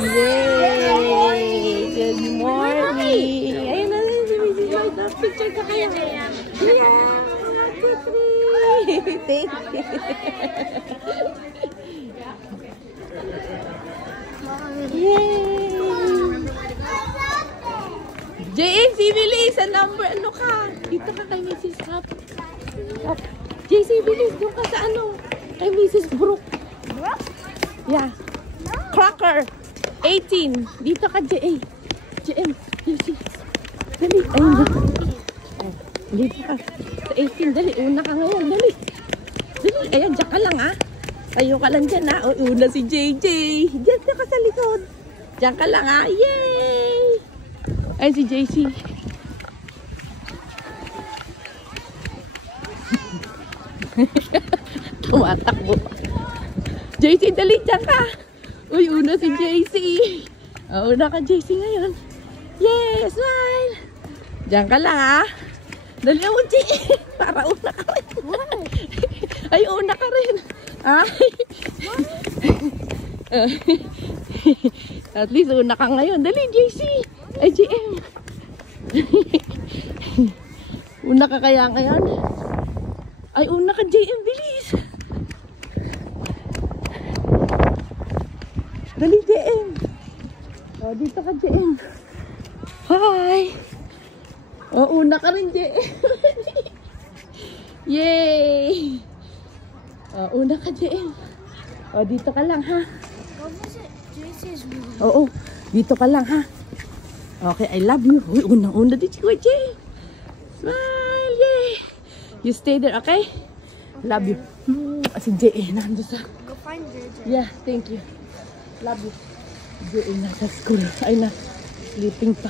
Yay! Good morning! Ayun na rin, si Mrs. Lloyd. Picture ka kayo. Yeah! 1, 2, 3! Thank you! Yay! JC, bilis! Ang number, ano ka? Dito ka kay Mrs. Hap. JC, bilis! Doon ka sa ano? Kay Mrs. Brooke. Brooke? Yeah. Cracker. 18. Dito ka, JM. JC. Dali. Ayun na. Dito ka. Sa 18. Dali. Una ka ngayon. Dali. Dali. Ayan, dyan ka lang, ha? Tayo ka lang dyan, ha? O, una si JJ. Dyan ka sa likod. Dyan ka lang, ha? Yay! Ayun si JC. Tumatakbo. JC, dali, dyan ka. Uy, una si JC. Una ka, JC, ngayon. Yay! Smile! Diyan ka lang, ha? Dali mo, JC. Para una ka rin. Ay, una ka rin. Ay. At least, una ka ngayon. Dali, JC. Ay, GM. Una ka kaya ngayon? Ay, una ka, JM. Bilis. Dali, JM. O, dito ka, JM. Hi! O, una ka rin, JM. Yay! O, una ka, JM. O, dito ka lang, ha? Oo, dito ka lang, ha? Okay, I love you. Uy, unang-una din si Kuya JM. Smile, yay! You stay there, okay? Love you. Si JM, nandun sa... Go find JJ. Yeah, thank you. Love you. JM nasa school. Ay na, sleeping pa.